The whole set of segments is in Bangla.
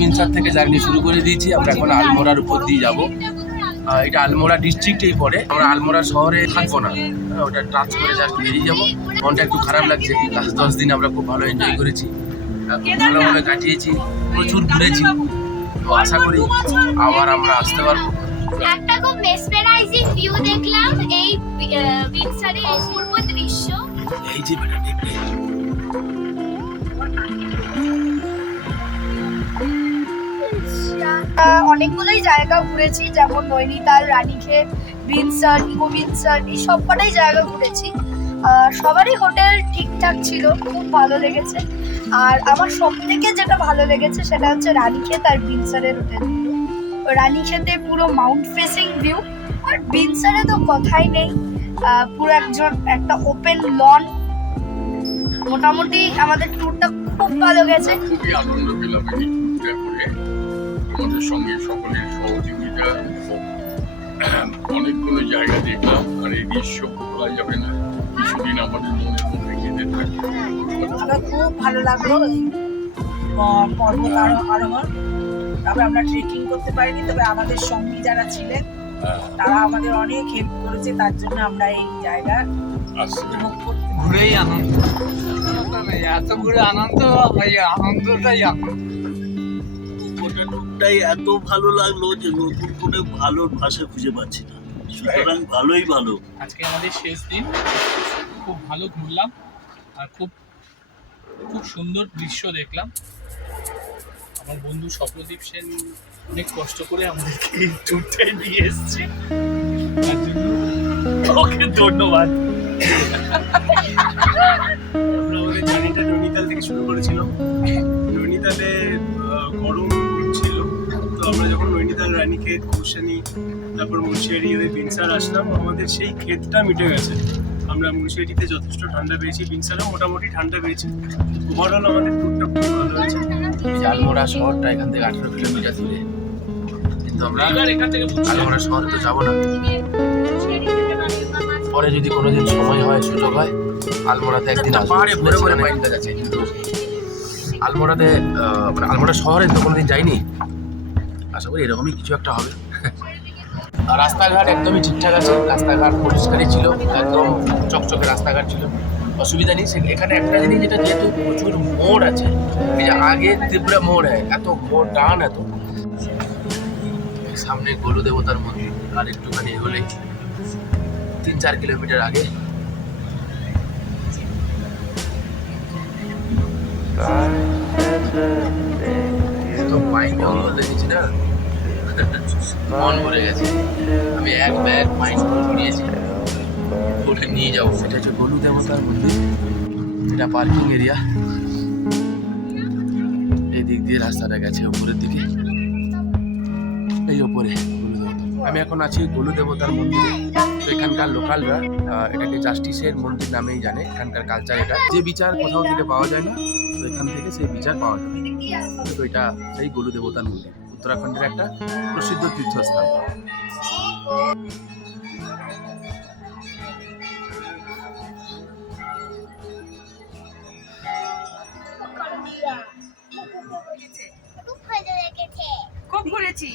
গোবিন্দসার থেকে জার্নি শুরু করে দিয়েছি। আমরা এখন আলমোড়ার উপর দিয়ে যাব। এটা আলমোড়া ডিস্ট্রিক্টেই পড়ে। আমরা আলমোড়া শহরে থাকবো না, ওটা টাচ করে জাস্ট বেরিয়ে যাবো। মনটা একটু খারাপ লাগছে। লাস্ট 10 দিন আমরা খুব ভালো এনজয় করেছি, ভালো ভালো কাটিয়েছি, প্রচুর ঘুরেছি। তো আশা করি আবার আমরা আসতে পারবো। একটা খুব মেসমেরাইজিং ভিউ দেখলাম এই বিনসারের অপূর্ব দৃশ্য। এই যে বেটা দেখলে অনেকগুলোই জায়গা ঘুরেছি, যেমন নৈনিতাল, রানীক্ষেত, বিনসার, ইকো বিনসার, এই সবকটাই জায়গা ঘুরেছি। সবারই হোটেল ঠিকঠাক ছিল, খুব ভালো লেগেছে। আর আমার সব থেকে যেটা ভালো লেগেছে সেটা হচ্ছে রানীক্ষেত আর বিনসারের হোটেলগুলো। রানীক্ষেতে পুরো মাউন্ট ফেসিং ভিউ, আর বিনসারে তো কথাই নেই, পুরো একটা ওপেন লন। মোটামুটি আমাদের ট্যুরটা খুব ভালো গেছে। খুবই আনন্দ পেলাম এই ট্যুরটা করে। আমাদের সঙ্গে সকলের সহযোগিতা, অনেকগুলো জায়গা দেখলাম। আর এই দৃশ্য বলা যাবে না, কিছুদিন আমাদের মনের মধ্যে গেঁথে থাকে। আমার খুব ভালো লাগলো পর্বত আরোহণ। তবে আমরা ট্রেকিং করতে পারিনি, তবে আমাদের সঙ্গী যারা ছিলেন তারা আমাদের অনেক হেল্প করেছে। তার জন্য আমরা এই জায়গা ঘুরেই আনন্দ, এত ঘুরে আনন্দ, আনন্দটাই আনন্দ। ওটাই এত ভালো লাগলো যে নতুন করে ভালো ভাষা খুঁজে পাচ্ছি না। সুতরাং ভালোই ভালো। আজকে আমাদের শেষ দিন, খুব ভালো ঘুরলাম আর খুব খুব সুন্দর দৃশ্য দেখলাম। আমার বন্ধু স্বপ্নদীপ সেন অনেক কষ্ট করে আমাদেরকে এই ট্যুরটাই নিয়ে এসছে, তার জন্য ওকে ধন্যবাদ। আমরা আমাদের জার্নিটা নৈনিতাল থেকে শুরু করেছিলাম। নৈনিতালে গরম ছিল, তো আমরা যখন নৈনিতাল, রানীক্ষেত, কৌশানি, তারপর মুন্সিয়ারি হয়ে বিনসার আসলাম, আমাদের সেই ক্ষেতটা মিটে গেছে। আমরা মুন্সিয়ারিতে যথেষ্ট ঠান্ডা পেয়েছি, বিনসারেও মোটামুটি ঠান্ডা পেয়েছি। ওভারঅল আমাদের ট্যুরটা খুব ভালো হয়েছে। আলমোড়া শহরটা এখান থেকে 18 কিলোমিটার দূরে, কিন্তু আমরা এখান থেকে আলমোড়া শহরে তো যাবো না। পরে যদি কোনোদিন সময় হয়, সুযোগ হয়, আলমোড়াতে একদিন আসবো। ভরে ভরে মাইন্ডটা যাচ্ছে, কিন্তু আলমোড়াতে মানে আলমোড়া শহরে তো কোনোদিন যাইনি। আশা করি এরকমই কিছু একটা হবে। আর রাস্তাঘাট একদমই ঠিকঠাক আছে, রাস্তাঘাট পরিষ্কারই ছিল, একদম চকচকে রাস্তাঘাট ছিল, অসুবিধা নেই। এখানে একটা জিনিস যেটা, যেহেতু প্রচুর মোড় আছে, এই যে আগে ত্রিপুরা মোড় এত মোড় টান এত। সামনে গোলু দেবতার মন্দির, আর একটুখানি এগোলেই 3-4 কিলোমিটার আগে তো মাইন জঙ্গল দেখেছি না, মন ভরে গেছে। আমি এক ব্যাগ মাইন নিয়েছি, ওটা নিয়ে যাবো। সেটা হচ্ছে গোলু দেবতার মন্দির, এটা পার্কিং এরিয়া। এই দিক দিয়ে রাস্তাটা গেছে উপরের দিকে, এই ওপরে গোলু দেবতা। আমি এখন আছি গোলু দেবতার মন্দিরে। তো এখানকার লোকালরা এটাকে জাস্টিসের মন্দির নামেই জানে। এখানকার কালচার এটা, যে বিচার কোথাও থেকে পাওয়া যায় না, তো এখান থেকে সেই বিচার পাওয়া যায়। তো এটা সেই গোলু দেবতার মন্দির, উত্তরাখণ্ডের একটা প্রসিদ্ধ তীর্থস্থান। খুব ঘুরেছি,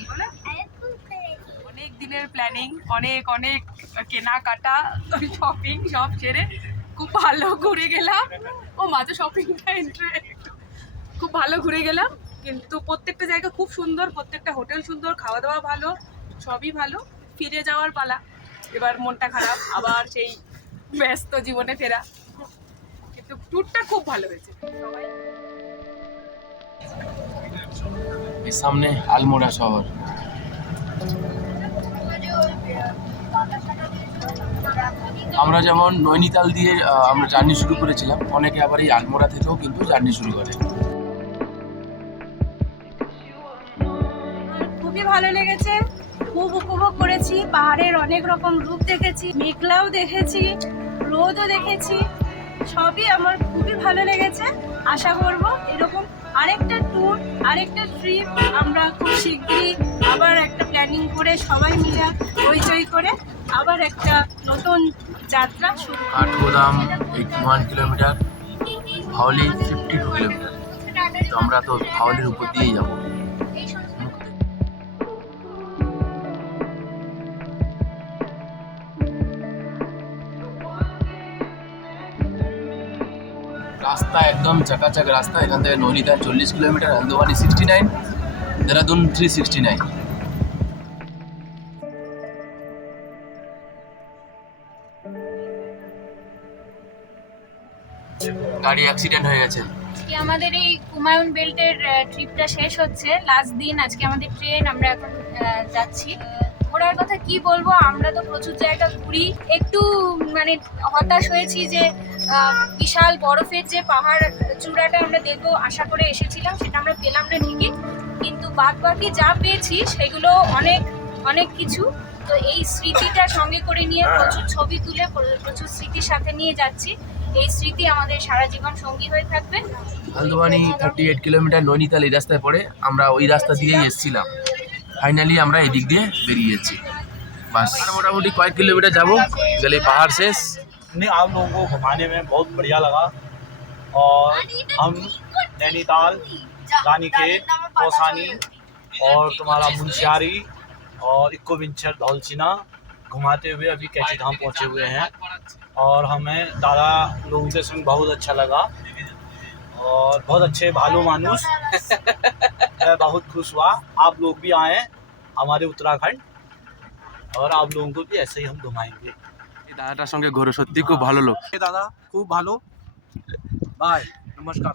অনেক দিনের প্ল্যানিং, অনেক অনেক কেনাকাটা, শপিং সব ছেড়ে খুব ভালো ঘুরে গেলাম। ও মাঝে শপিংটা খুব ভালো ঘুরে গেলাম। কিন্তু প্রত্যেকটা জায়গা খুব সুন্দর, প্রত্যেকটা হোটেল সুন্দর, খাওয়া দাওয়া ভালো, সবই ভালো। ফিরে যাওয়ার পালা, এবার মনটা খারাপ, আবার সেই ব্যস্ত জীবনে ফেরা। কিন্তু ট্যুরটা খুব ভালো হয়েছে। সবাই এর সামনে আলমোড়া শহর। আমরা যেমন নৈনিতাল দিয়ে আমরা জার্নি শুরু করেছিলাম, অনেকে আবার এই আলমোড়া থেকেও কিন্তু জার্নি শুরু করে। খুবই ভালো লেগেছে, খুব উপভোগ করেছি। পাহাড়ের অনেক রকম রূপ দেখেছি, মেঘলাও দেখেছি, রোদও দেখেছি, সবই আমার খুবই ভালো লেগেছে। আশা করব এরকম আরেকটা ট্যুর, আরেকটা ট্রিপ আমরা খুব শীঘ্রই আবার একটা প্ল্যানিং করে সবাই মিলে হইচই করে আবার একটা নতুন যাত্রা শুরু। কাঠগোদাম 81 কিলোমিটার, হাওলি 52 কিলোমিটার। তো আমরা তো হাওলির উপর দিয়েই যাবো। এই সমস্ত রাস্তা একদম চাকাচাক রাস্তা। এখান থেকে নৈনিতাল 40 কিলোমিটার, হলদোয়ানি 69, দেরাদুন 369। গাড়ি অ্যাক্সিডেন্ট হয়ে গেছে। আজকে আমাদের এই হুমায়ুন বেল্টের ট্রিপটা শেষ হচ্ছে, লাস্ট দিন আজকে আমাদের ট্রেন। আমরা এখন যাচ্ছি। ঘোরার কথা কি বলবো, আমরা তো প্রচুর জায়গা ঘুরি, একটু মানে হতাশ হয়েছি যে বিশাল বরফের যে পাহাড় চূড়াটা আমরা দেখবো আশা করে এসেছিলাম, সেটা আমরা পেলাম না ঠিকই, কিন্তু বাদ বাকি যা পেয়েছি সেগুলো অনেক অনেক কিছু। তো এই স্মৃতিটা সঙ্গে করে নিয়ে প্রচুর ছবি তুলে প্রচুর স্মৃতির সাথে নিয়ে যাচ্ছি। এই স্মৃতি আমাদের সারা জীবন সঙ্গী হয়ে থাকবে। হলদোয়ানি 38 কিলোমিটার, নৈনিতাল এই রাস্তায় পড়ে। আমরা ওই রাস্তা দিয়েই এসেছিলাম, ফাইনালি আমরা এই দিক দিয়ে বেরিয়েছি। বাস আর মোটামুটি কয়েক কিলোমিটার যাবো, গেলে পাহাড় শেষ। नहीं, आप लोगों को घुमाने में बहुत बढ़िया लगा। और हम नैनीताल, रानीखेत, कौसानी और तुम्हारा मुंशियारी और इक्को विंचर, धौलछिना घुमाते हुए अभी कैची धाम पहुँचे हुए हैं। और हमें दादा लोगों के संग बहुत अच्छा लगा और बहुत अच्छे भालू मानुस मैं बहुत खुश हुआ। आप लोग भी आए हमारे उत्तराखंड और आप लोगों को भी ऐसे ही हम घुमाएंगे। এই দাদাটার সঙ্গে ঘোরো, সত্যি খুব ভালো লোক। দাদা খুব ভালো। বাই, নমস্কার।